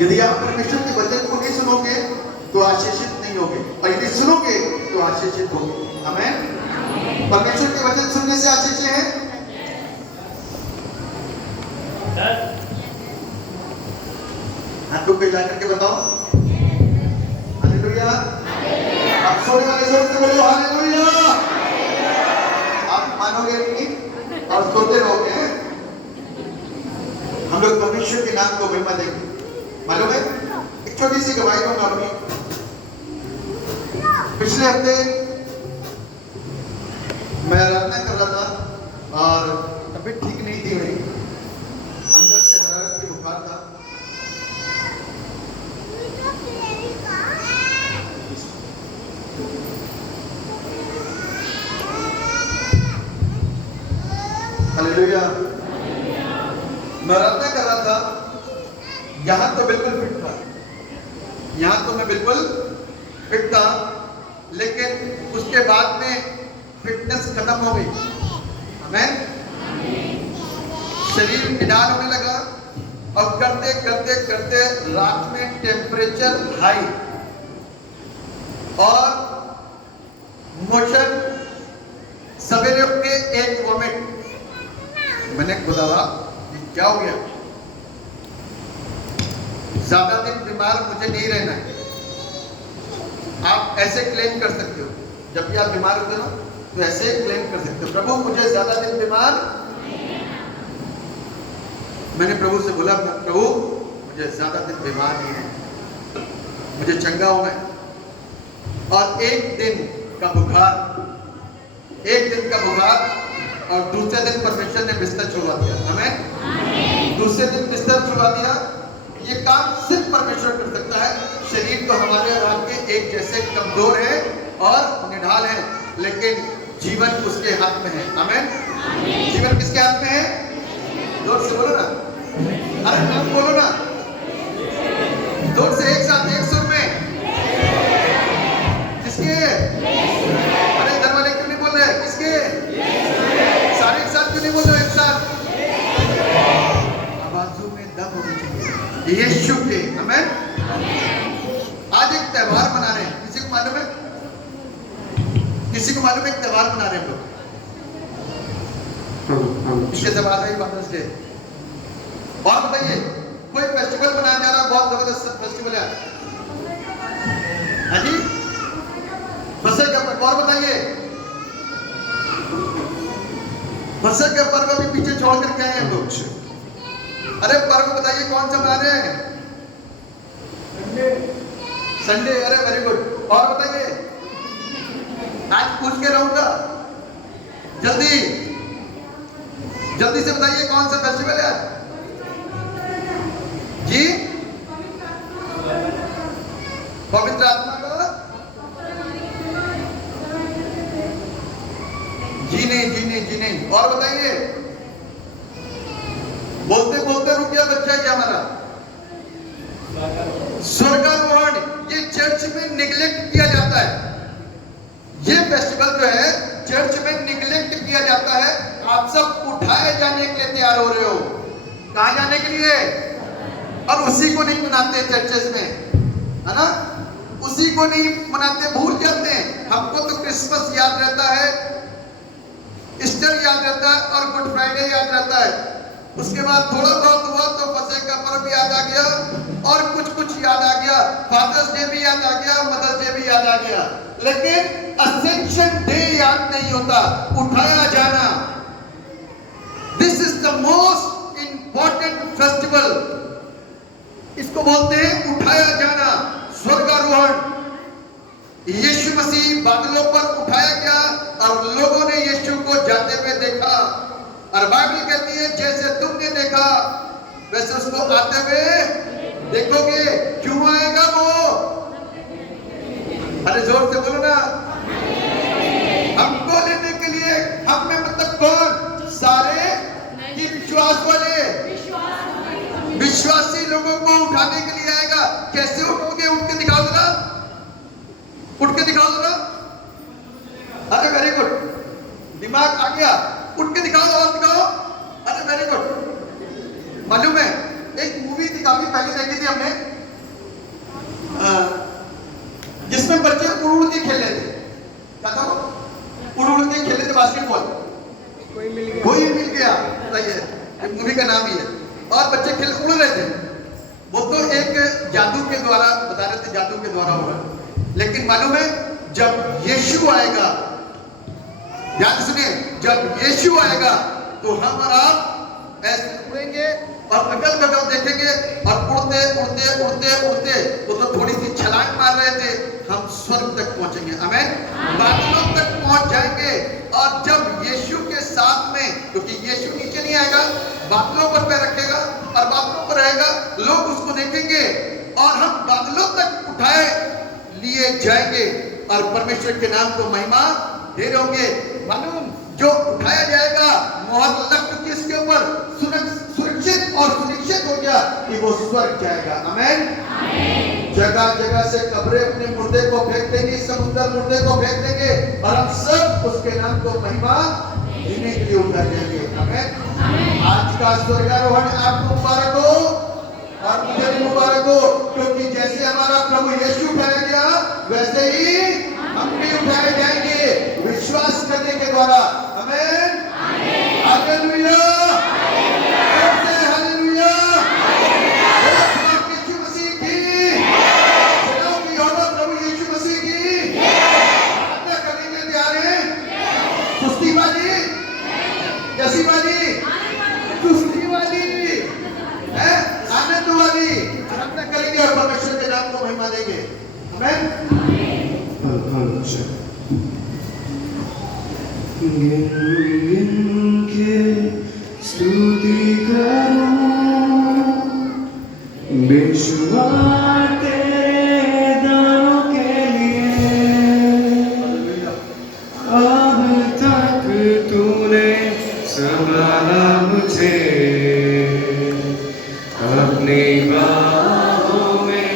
यदि आप परमेश्वर के वचन को नहीं सुनोगे तो आशीषित नहीं होगे, और यदि सुनोगे तो आशीषित होगे। आमेन। परमेश्वर के वचन सुनने से आशीष है। हाथों को हिला करके बताओ हालेलुया। आप सोने वाले जोर से बोलो हालेलुया। आप मानोगे नहीं और सोते रहोगे। हम लोग परमेश्वर के नाम को महिमा देंगे। मालूम है, एक छोटी सी गवाही दूंगा अपनी। पिछले हफ्ते मैं आराधना कर रहा था और तबीयत ठीक नहीं थी मेरी, अंदर से हरारत की बुखार था। हालेलुया। मैं आराधना कर रहा था, यहाँ तो बिल्कुल फिट था, यहाँ तो मैं बिल्कुल फिट था, लेकिन उसके बाद में फिटनेस खत्म हो गई। आमीन। शरीर निडाल होने लगा और करते करते करते रात में टेम्परेचर हाई और मोशन, सवेरे उठ के एक वोमिट। मैंने खुदा क्या हो गया? ज्यादा दिन बीमार मुझे नहीं रहना है। आप ऐसे क्लेम कर सकते हो, जब भी आप बीमार होते हो तो ऐसे क्लेम कर सकते हो, प्रभु मुझे ज्यादा दिन बीमार। मैंने प्रभु से बोला, प्रभु मुझे ज्यादा दिन बीमार नहीं है, मुझे चंगा होना है। और एक दिन का बुखार और दूसरे दिन परमेश्वर ने बिस्तर छुड़वा दिया। हमें दूसरे दिन बिस्तर छुड़वा दिया। ये काम सिर्फ परमेश्वर कर सकता है। शरीर तो हमारे और आपके एक जैसे कमजोर है और निढाल है, लेकिन जीवन उसके हाथ में है। आमीन। जीवन किसके हाथ में है? जोर से बोलो ना, अरे नाम बोलो ना, जोर से एक साथ एक सुर में। किसके? अरे घर वाले क्यों नहीं बोल रहे? किसके? सारे एक साथ क्यों नहीं बोल रहे? एक साथ आवाजों में दम होनी चाहिए यीशु के। आमीन। आज एक त्योहार मना रहे हैं, किसी को मालूम है? किसी को मालूम है एक त्योहार मना रहे हैं लोग? इसके त्योहार है फादर्स डे। और बताइए, कोई फेस्टिवल मनाया जा रहा है, बहुत जबरदस्त फेस्टिवल है। हाँ जी, फसह का पर्व। और बताइए, फसह का पर्व भी पीछे छोड़ करके आए हैं लोग। अरे पर्व बताइए कौन सा मना रहे हैं? संडे। अरे वेरी गुड। और बताइए, आज पूछ के रहूंगा, जल्दी जल्दी से बताइए कौन सा फेस्टिवल है जी? पवित्र आत्मा का जी नहीं। और बताइए, बोलते बोलते रुक गया बच्चा क्या हमारा? स्वर्गारोहण। ये चर्च में निगलेक्ट किया जाता है। ये फेस्टिवल जो है चर्च में निगलेक्ट किया जाता है। आप सब उठाए जाने के लिए तैयार हो रहे हो। कहां जाने के लिए? और उसी को नहीं मनाते चर्चेस में, है ना? उसी को नहीं मनाते, भूल जाते हैं। हमको तो क्रिसमस याद रहता है, ईस्टर याद रहता है और गुड फ्राइडे याद रहता है। उसके बाद थोड़ा बहुत हुआ तो फसह का पर्व याद आ गया और कुछ याद आ गया, फादर्स डे भी याद आ गया, मदर्स डे भी याद आ गया, लेकिन असेंशन डे याद नहीं होता, उठाया जाना। This is the most important festival. इसको बोलते हैं उठाया जाना, स्वर्गारोहण। यीशु मसीह बादलों पर उठाया गया और लोगों ने यीशु को जाते हुए देखा, और बाइबल कहती है जैसे तुमने देखा वैसे उसको आते हुए देखोगे। क्यों आएगा वो? अरे जोर से बोलो ना। हमको लेने के लिए, हम में मतलब कौन? सारे कि विश्वास वाले, विश्वासी लोगों को उठाने के लिए आएगा। कैसे उठोगे? उठ के दिखाओ जरा, उठ के दिखाओ जरा। अरे वेरी गुड, दिमाग आ गया। उठ के दिखाओ और दिखाओ। अरे वेरी गुड। मालूम है एक मूवी थी काफी पहले देखी थी हमने, जिसमें बच्चे उड़ उड़ के खेल रहे थे। क्या था वो? उड़ उड़ के खेल रहे थे बास्केटबॉल। कोई मिल गया, सही है, मूवी का नाम ही है। और बच्चे खेल उड़ रहे थे। वो तो एक जादू के द्वारा बता रहे थे, जादू के द्वारा हो रहा है। लेकिन मालूम है जब यीशु आएगा, याद सुनिए, जब यीशु आएगा तो हम और आप ऐसे उड़ेंगे और अगल बगल देखेंगे और उड़ते उड़ते उड़ते उड़ते वो तो थोड़ी सी छलांग मार रहे थे, हम स्वर्ग तक पहुंचेंगे, आमीन, बादलों तक पहुंच जाएंगे। और जब यीशु के साथ में, क्योंकि यीशु नीचे नहीं आएगा, बादलों पर पैर रखेगा और बादलों पर रहेगा, लोग उसको देखेंगे और हम बादलों तक उठाए लिए जाएंगे और परमेश्वर के नाम को महिमा दे रहे होंगे। मालूम, जो उठाया जाएगा मोहर लग चुकी है इसके ऊपर, सुरक्षित और सुनिश्चित हो गया कि वो स्वर्ग जाएगा, आमीन। जगह जगह से कब्रें अपने मुर्दे को फेंक देंगी, समुद्र मुर्दे को फेंक देंगे और हम सब उसके नाम को महिमा देने के लिए उठा देंगे, आमीन। आज का स्वर्गारोहण आपको मुबारक हो और मुझे भी मुबारक हो, क्योंकि जैसे हमारा प्रभु यीशु उठाया गया वैसे ही हम भी उठाए जाएंगे विश्वास करने के द्वारा, आमीन, हालेलुया, हालेलुया, यीशु मसीह की, चलो कि होना प्रभु यीशु मसीह की आज्ञा करने के लिए तैयार हैं? सुस्ती वाली, कैसी वाली? सुस्ती वाली है, आनंद वाली प्रार्थना करेंगे और परमेश्वर के नाम को महिमा देंगे, आमीन। गिन गिन के स्तुति करूं बेशुमार तेरे दानों के लिए, अब तक तूने संभाला मुझे अपनी बाहों में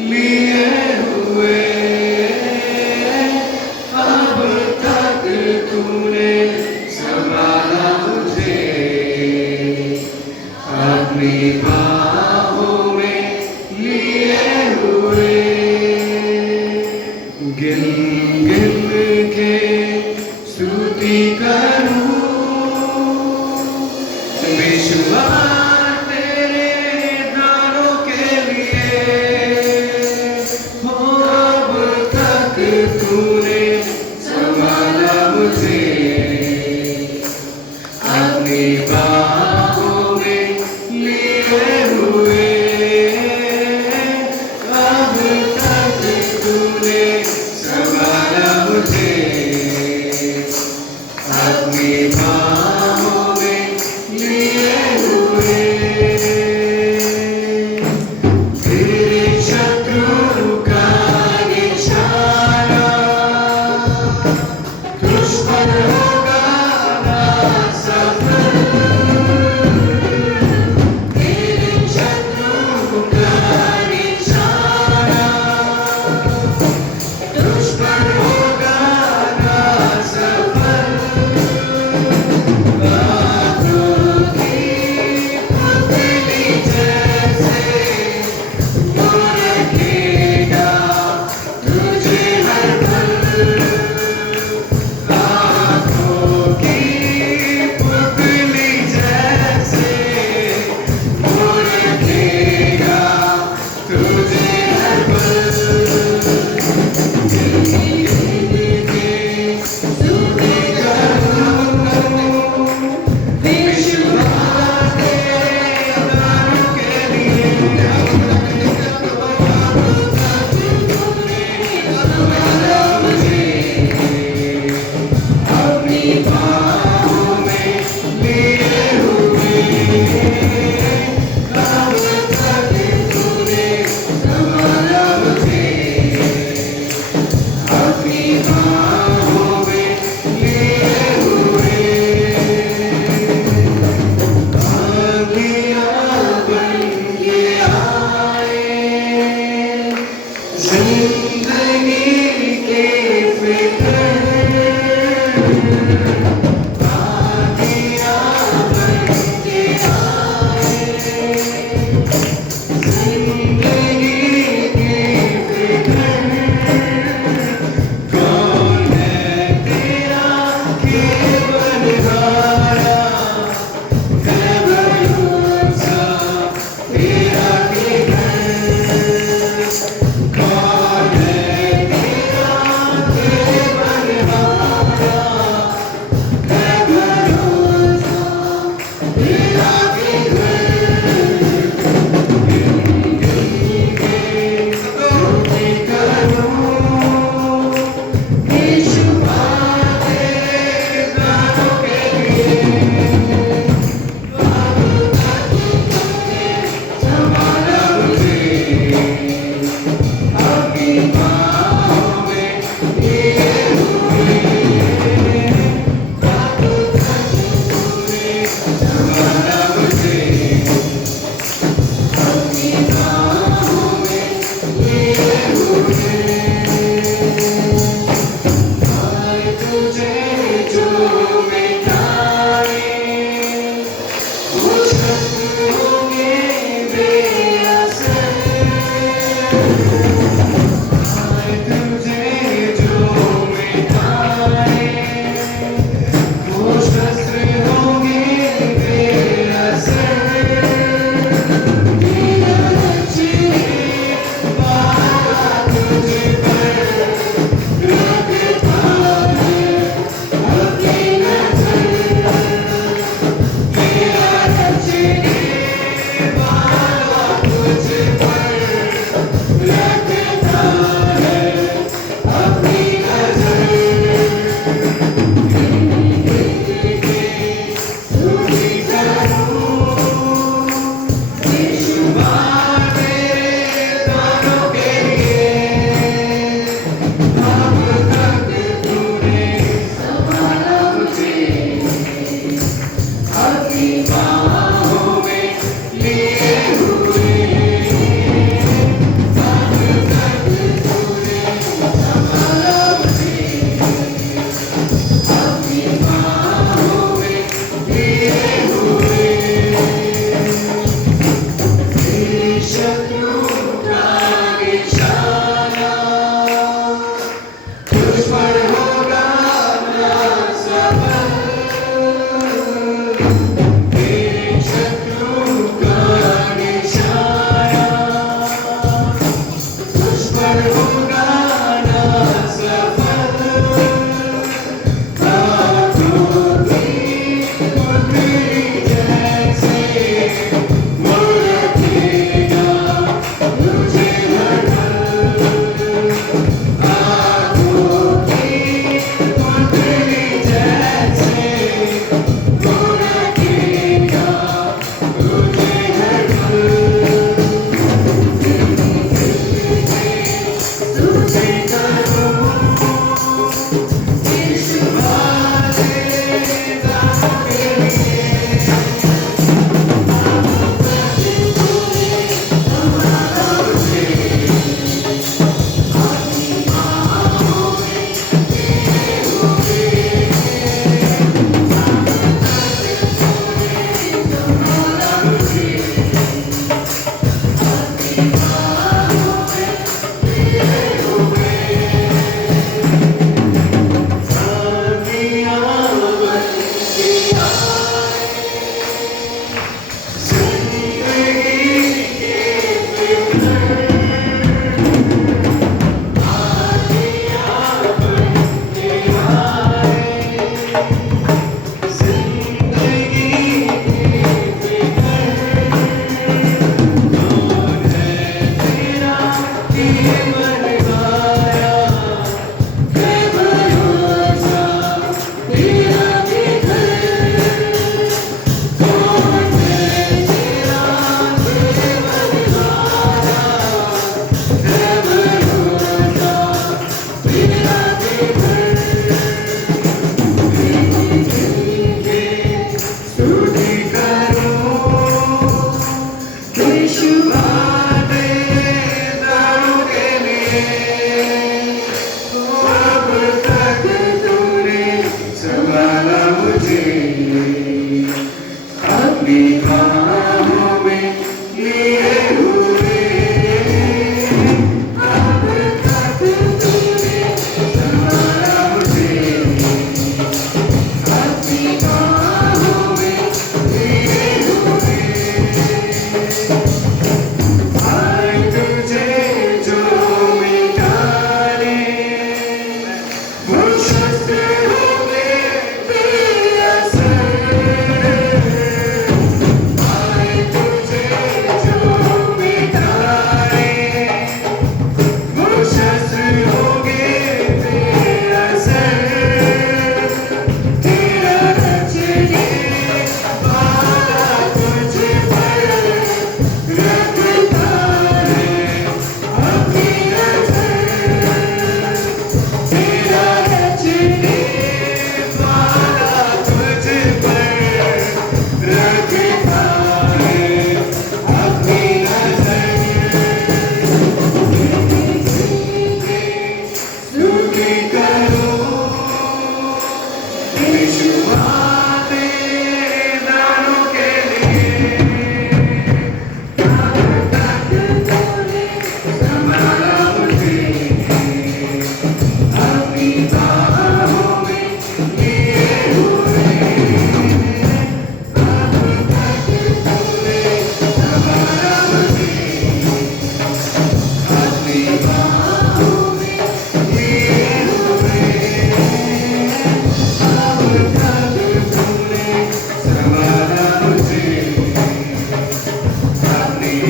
लिए हुए, अब तक तूने संभाला मुझे अपनी बाहों में लिए हुए। गिन गिन के स्तुति करूं बेशुमार तेरे दानों के लिए, हो अब तक तूने संभाला मुझे अपनी बाहों में लिए हुए, अब तक तूने संभाला मुझे अपनी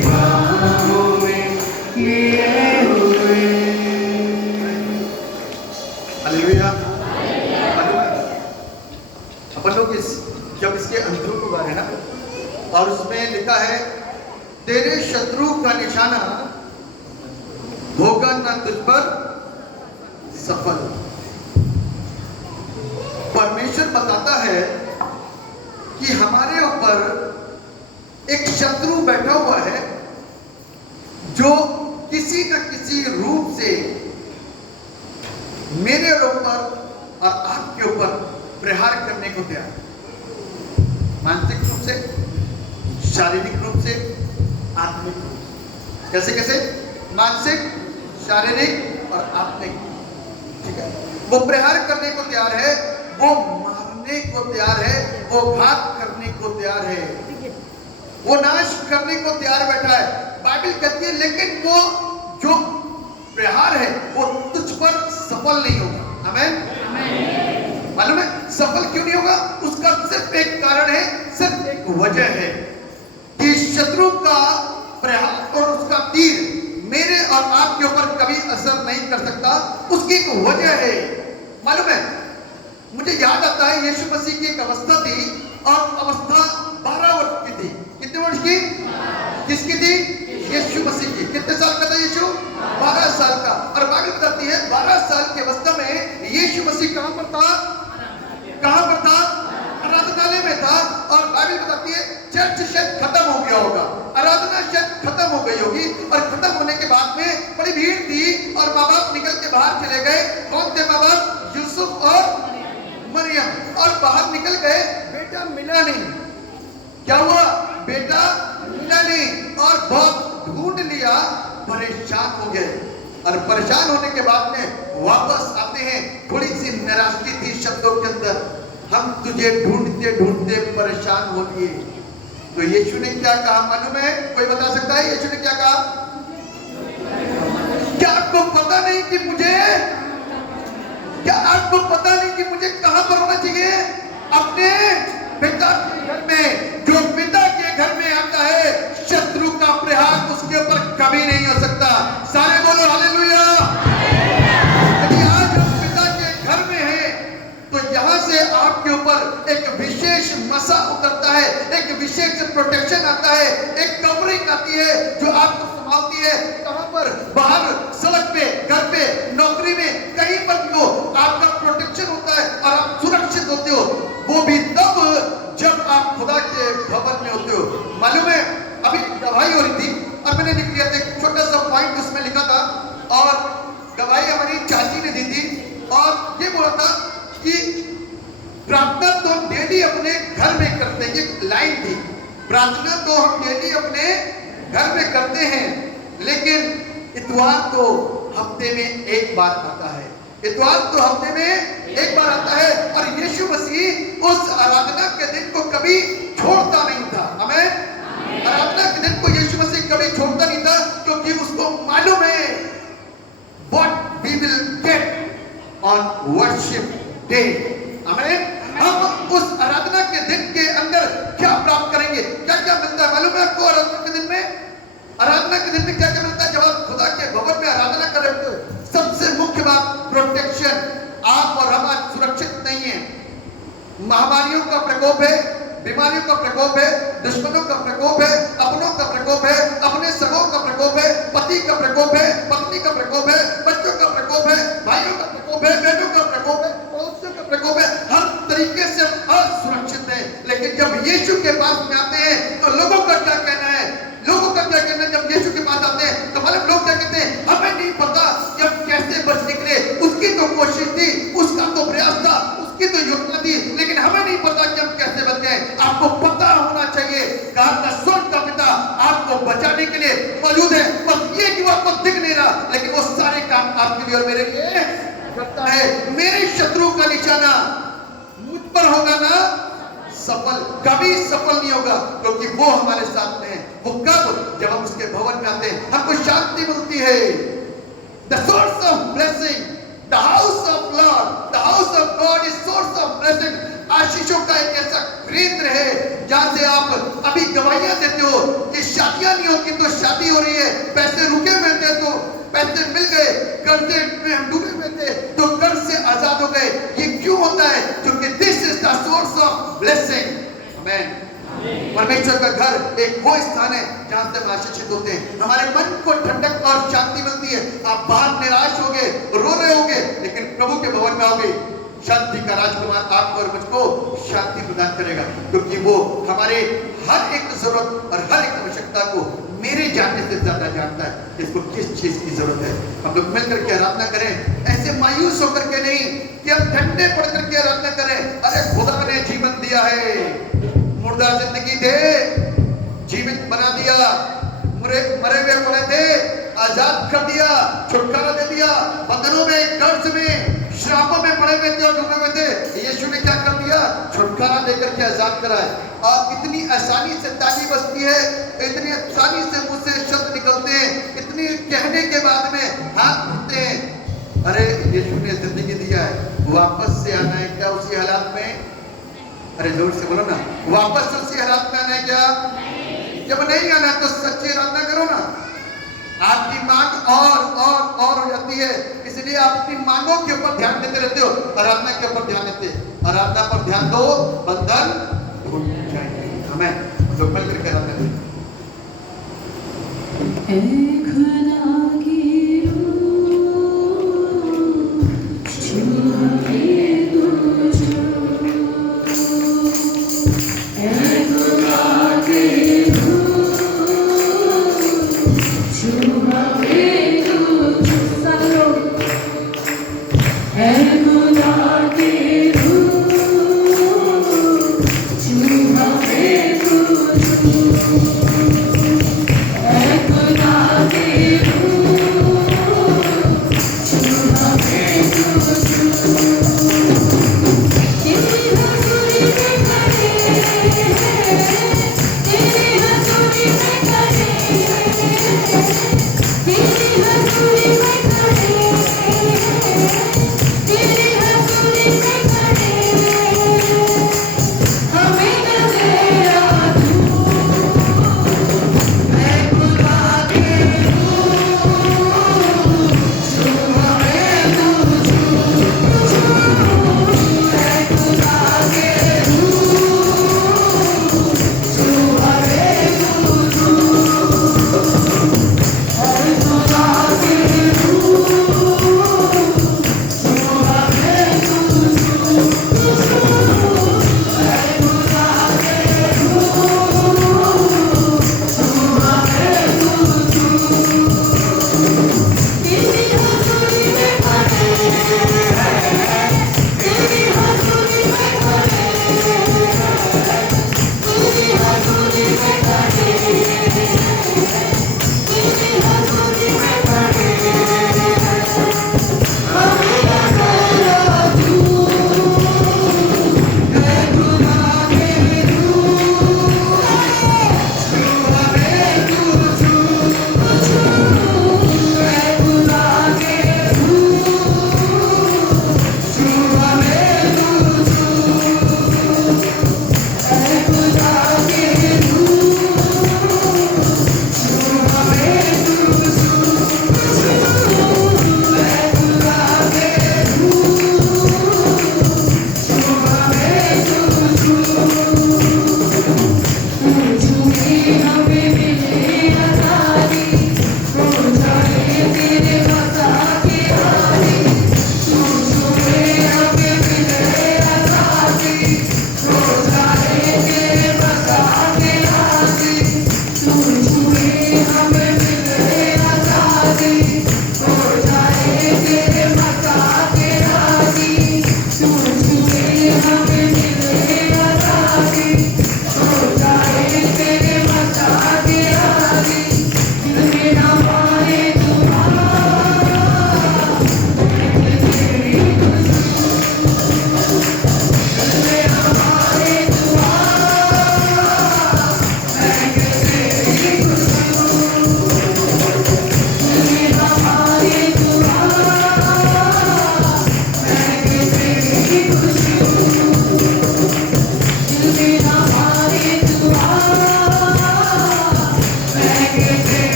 बाहों में लिए हुए। हालेलुया। अपन लोग जब इसके अंतरों को गा रहे हैं ना, और उसमें लिखा है तेरे शत्रु का निशाना होगा ना तुझ पर सफल। परमेश्वर बताता है कि हमारे ऊपर एक शत्रु बैठा हुआ है जो किसी न किसी रूप से मेरे ऊपर और आपके ऊपर प्रहार करने को तैयार है। मानसिक रूप से, शारीरिक रूप से, आत्मिक रूप से। कैसे कैसे? मानसिक, शारीरिक और आत्मिक। ठीक है, वो प्रहार करने को तैयार है, वो मारने को तैयार है, वो घात करने को तैयार है, वो नाश करने को तैयार बैठा है। बाइबल कहती है लेकिन वो जो प्रहार है वो तुझ पर सफल नहीं होगा। आमीन। मालूम है सफल क्यों नहीं होगा? उसका सिर्फ एक कारण है, सिर्फ एक वजह है कि शत्रु का प्रहार और उसका तीर मेरे और आपके ऊपर कभी असर नहीं कर सकता। उसकी एक वजह है। मालूम है, मुझे याद आता है यीशु मसीह की एक अवस्था थी और अवस्था 12 वर्ष की थी। कितने वर्ष की? किसकी थी? यीशु मसीह की। कितने साल का था यीशु? 12 साल का। और बाइबल बताती है 12 साल की अवस्था में यीशु मसीह कहां पर था? कहां पर था? आराधनालय में था। और बाइबल बताती है चर्च शायद खत्म हो गया होगा, आराधना शायद खत्म हो गई होगी, और खत्म होने के बाद में बड़ी भीड़ थी और माँ बाप निकल के बाहर चले गए। कौन थे माँ बाप? यूसुफ और मरियम। और बाहर निकल गए, बेटा मिला नहीं। क्या हुआ? बेटा मिला नहीं और बहुत ढूंढ लिया, परेशान हो गए। और परेशान होने के बाद में वापस आते हैं, थोड़ी सी नाराजगी थी शब्दों के अंदर, हम तुझे ढूंढते ढूंढते परेशान हो गए। तो यीशु ने क्या कहा मालूम है? कोई बता सकता है यीशु ने क्या कहा? क्या आपको पता नहीं कि मुझे, क्या आपको पता नहीं कि मुझे कहां पर होना चाहिए? अपने पिता के घर में। जो पिता के घर में आता है, शत्रु का प्रहार उसके ऊपर कभी नहीं हो सकता। सारे बोलो हालेलुया। यदि आज हम पिता के घर में हैं तो यहां से आपके ऊपर एक विशेष मसा उतरता है, एक विशेष प्रोटेक्शन आता है, एक कवरिंग आती है जो आपको संभालती है। कहां पर? बाहर, सड़क पे, घर पे, नौकरी में, कहीं पर भी हो, आपका प्रोटेक्शन होता है और आप सुरक्षित होते हो। वो भी तब जब आप खुदा के भवन में होते हो। मालूम है अभी गवाही हो रही थी और मैंने लिख लिया था एक छोटा सा पॉइंट उसमें लिखा था, और गवाही हमारी चाची ने दी थी और ये बोला था कि प्रार्थना तो हम डेली अपने घर में करते हैं। एक लाइन थी, प्रार्थना तो हम डेली अपने घर में करते हैं, लेकिन इतवार तो हफ्ते में एक बार आता है। इतवार तो हफ्ते में एक बार आता है। और यीशु मसीह उस आराधना के दिन को कभी छोड़ता नहीं था। आमीन। आराधना के दिन को यीशु मसीह कभी छोड़ता नहीं था, क्योंकि उसको मालूम है what we will get on worship day। आमीन। हम उस आराधना के दिन के अंदर क्या प्राप्त करेंगे? क्या क्या मिलता है मालूम है आपको? आराधना के दिन में, आराधना के दिन में क्या क्या मिलता है? जब आप खुदा के भवन में आराधना कर रहे हो, सबसे मुख्य बात प्रोटेक्शन। आप और हम आज सुरक्षित नहीं है। महामारियों का प्रकोप है, बीमारियों का प्रकोप है, दुश्मनों का प्रकोप है, अपनों का प्रकोप है, अपने सगों का प्रकोप है, पति का प्रकोप है, पत्नी का प्रकोप है, बच्चों का प्रकोप है, भाइयों का प्रकोप है, बहनों का प्रकोप है, पड़ोसियों का प्रकोप है। हर तरीके से असुरक्षित है। लेकिन जब यीशु के पास में आते हैं तो लोगों का क्या कहना है? लोगों का क्या कहना है? जब यीशु के पास आते हैं तो मतलब लोग क्या कहते हैं? हमें नहीं पता कि हम कैसे बच निकले। उसकी तो कोशिश थी, उसका तो प्रयास था, उसकी तो योजना थी, लेकिन हमें नहीं पता कि हम कैसे बच गए। आपको पता होना चाहिए कि स्वर्ग का पिता आपको बचाने के लिए मौजूद है। बस ये कि वो आपको दिख नहीं रहा, लेकिन वो सारे काम आपके लिए और मेरे लिए करता है। मेरे शत्रु का निशाना मुझ पर होगा ना सफल, कभी सफल नहीं होगा, क्योंकि वो हमारे साथ में है। वो कब? जब हम उसके भवन में आते हैं, हमको शांति मिलती है। The source of blessing, the house of Lord, the house of God is source of blessing। आशीषों का एक ऐसा केंद्र है जहां से आप अभी गवाहियां देते हो कि शादियां नहीं होगी तो आजादी हो रही है। पैसे रुके हुए थे तो पैसे मिल गए, कर्जे में हम डूबे हुए थे तो कर्ज से आजाद हो गए। ये क्यों होता है? क्योंकि this is the source of blessing. Amen. परमेश्वर का घर एक वो स्थान है जहां से हम आशीषित होते हैं। हमारे मन को ठंडक और शांति मिलती है। आप बाहर निराश होगे, रो रहे होगे, लेकिन प्रभु के भवन में आओगे, शांति का राजकुमार आपको और मुझको शांति प्रदान करेगा, क्योंकि वो हमारे हर एक जरूरत और हर एक आवश्यकता को मेरे जानने से ज्यादा जानता है इसको किस चीज की जरूरत है। हम लोग मिलकर के आराधना करें, ऐसे मायूस होकर के नहीं कि हम ठंडे पड़ करके आराधना करें। अरे खुदा ने जीवन दिया है, मुर्दा जिंदगी दे जीवित बना दिया, मरे हुए पड़े थे आजाद कर दिया, छुटकारा दे दिया। बंधनों में, कर्ज में, श्रापों में पड़े हुए थे और डूबे हुए थे, यीशु ने क्या कर दिया? छुटकारा देकर के आजाद कराए। और इतनी आसानी से ताली बजती है, इतनी आसानी से मुझसे शब्द निकलते हैं, इतनी कहने के बाद में हाथ उठते हैं। अरे यीशु ने जिंदगी दिया है, वापस से आना है क्या उसी हालात में? अरे जोर से बोलो ना, वापस उसी हालात में आना है क्या? जब नहीं आना तो सच्ची आराधना करो ना। आपकी मांग और हो जाती है, इसलिए आप अपनी मांगों के ऊपर ध्यान देते रहते हो, आराधना के ऊपर ध्यान देते। आराधना पर ध्यान दो, बंधन टूट जाएंगे। आमेन। तो मिलकर के आराधना करें। Ekuna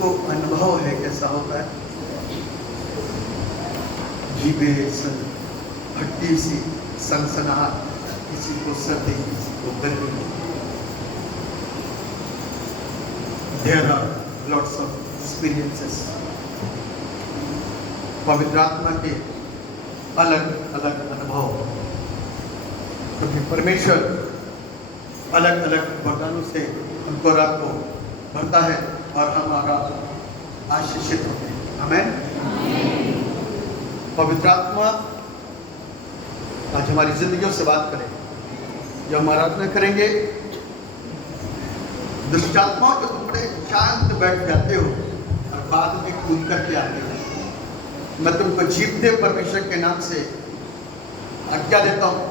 तुमको अनुभव है कैसा होता है? जीवे भट्टी सी सनसनाहट, किसी को सर्दी, किसी को गर्मी। There are lots of experiences. पवित्र आत्मा के अलग अलग अनुभव, क्योंकि परमेश्वर अलग अलग वरदानों से हमको रात को भरता है और हमारा आशीषित होते हैं। आमीन। पवित्र आत्मा आज हमारी जिंदगियों से बात करें, जो हम आराधना करेंगे। दुष्ट आत्माओं के तुम बड़े शांत बैठ जाते हो और बाद में कूद करके आते हो। मैं तुमको जीवते परमेश्वर के नाम से आज्ञा देता हूं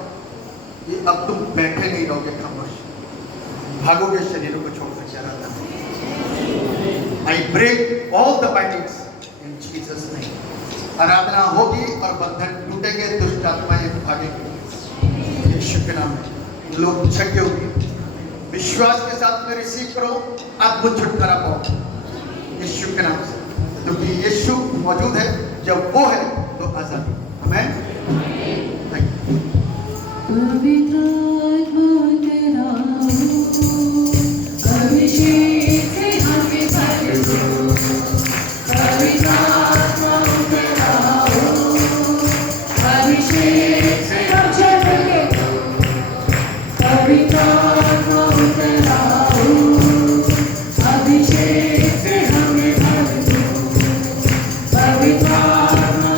कि अब तुम बैठे नहीं रहोगे, खामोश भागोगे, शरीरों को छोड़ सकते रहता। I break all the bindings in Jesus name. आराधना होगी और बंधन टूटेंगे, दुष्ट आत्माएं भागेंगी यीशु के नाम में। लोग छक्के होंगे, विश्वास के साथ में रिसीव करो, अद्भुत छुटकारा पाओ यीशु के नाम से, क्योंकि यीशु मौजूद है। जब वो है तो आजादी। आमीन। Thank you. अभिषेक से हमें भर दो, पवित्र आत्मा उतर आओ, अभिषेक से हम चढ़े दो, पवित्र आत्मा उतर आओ, अभिषेक से हमें भर दो, पवित्र आत्मा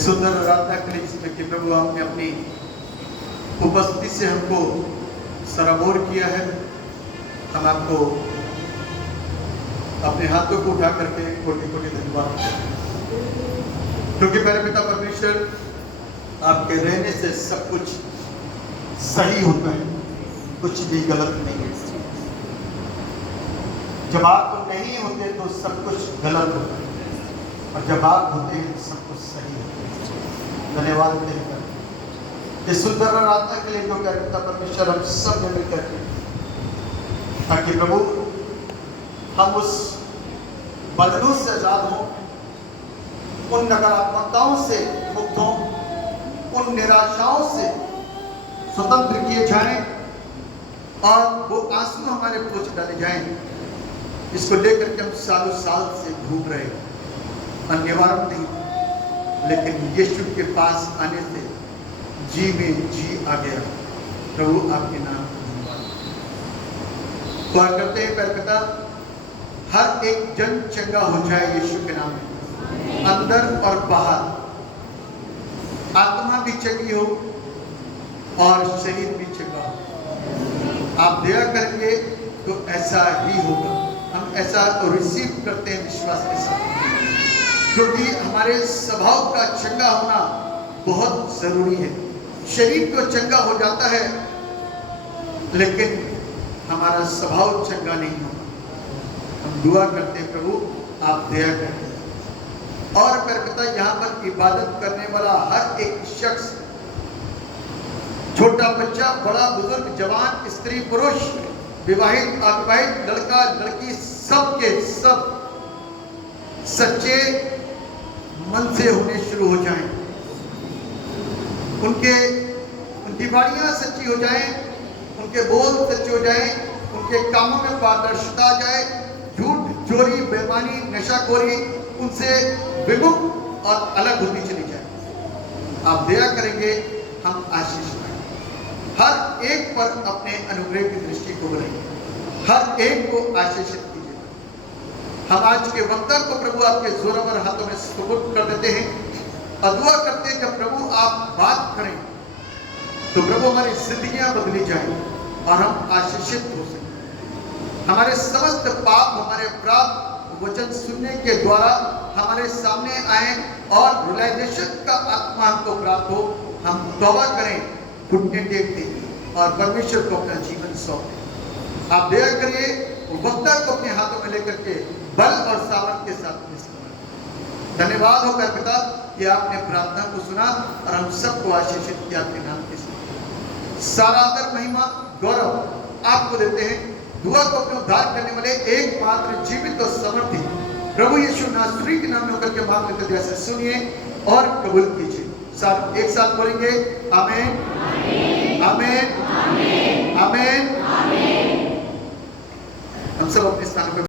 सुंदर आराधना के लिए जिसमें कि प्रभु आपने अपनी उपस्थिति से हमको सराबोर किया है, हम आपको अपने हाथों को उठा करके कोटि कोटि धन्यवाद, क्योंकि मेरे पिता परमेश्वर आपके रहने से सब कुछ सही होता है, कुछ भी गलत नहीं है। जब आप नहीं होते तो सब कुछ गलत होता है, और जब आप होते हैं तो सब कुछ सही होता है। धन्यवाद देकर इस सुंदर आराधना के लिए जो पिता परमेश्वर हम सब मिल करके, ताकि प्रभु हम उस बंधनों से आजाद हों, उन नकारात्मकताओं से मुक्त हों, उन निराशाओं से स्वतंत्र किए जाएं, और वो आंसू हमारे पोंछ डाले जाएं, इसको लेकर के हम सालों साल से घूम रहे हैं, और निवारण नहीं, लेकिन यीशु के पास आने से जी में जी आ गया। प्रभु आपके नाम दुआ करते हैं प्यारे पिता, हर एक जन चंगा हो जाए यीशु के नाम में, अंदर और बाहर, आत्मा भी चंगी हो और शरीर भी चंगा हो। आप दया करके तो ऐसा ही होगा। हम ऐसा रिसीव करते हैं विश्वास के साथ, क्योंकि हमारे स्वभाव का चंगा होना बहुत जरूरी है। शरीर तो चंगा हो जाता है, लेकिन हमारा स्वभाव चंगा नहीं होगा। हम दुआ करते हैं प्रभु आप दया करें, और मेरे पिता यहाँ पर इबादत करने वाला हर एक शख्स, छोटा बच्चा, बड़ा बुजुर्ग, जवान, स्त्री, पुरुष, विवाहित, अविवाहित, लड़का, लड़की, सब के सब सच्चे मन से होने शुरू हो जाएं, उनकी वाणियां सच्ची हो जाएं, उनके बोल सच्चे हो जाएं, उनके कामों में पारदर्शिता आ जाए, झूठ, चोरी, बेईमानी, नशाखोरी उनसे विमुख और अलग होती चली जाए। आप दया करेंगे, हम आशीष पाएं, हर एक पर अपने अनुग्रह की दृष्टि को बनाइए, हर एक को आशीषित कीजिए। हम आज के वक्ता को प्रभु आपके जोरावर हाथों में सुपुर्द कर देते हैं, और दुआ करते हैं जब प्रभु आप बात करें तो प्रभु हमारी जिंदगियां बदली जाए और हम आशीषित हो सकें। हमारे समस्त पाप, हमारे अपराध वचन सुनने के द्वारा हमारे सामने आए, और रियलाइजेशन का आत्मा हमको प्राप्त हो, हम तौबा करें, घुटने टेक दें और परमेश्वर को अपना जीवन सौंपें। आप दया करिए, वक्ता को अपने हाथों में लेकर के बल और सामर्थ्य के साथ इस्तेमाल। धन्यवाद हो मेरे पिता कि आपने प्रार्थना को सुना और हम सबको आशीषित किया आपके नाम के साथ। सारा आदर, महिमा, गौरव आपको देते हैं। दुआ को अपने उद्धार करने वाले एकमात्र जीवित और समर्थी प्रभु यीशु नासरी के नाम में होकर के मांग लेते जैसे सुनिए और कबूल कीजिए। सब एक साथ बोलेंगे, आमीन, आमीन, आमीन, आमीन। हम सब अपने स्थान पर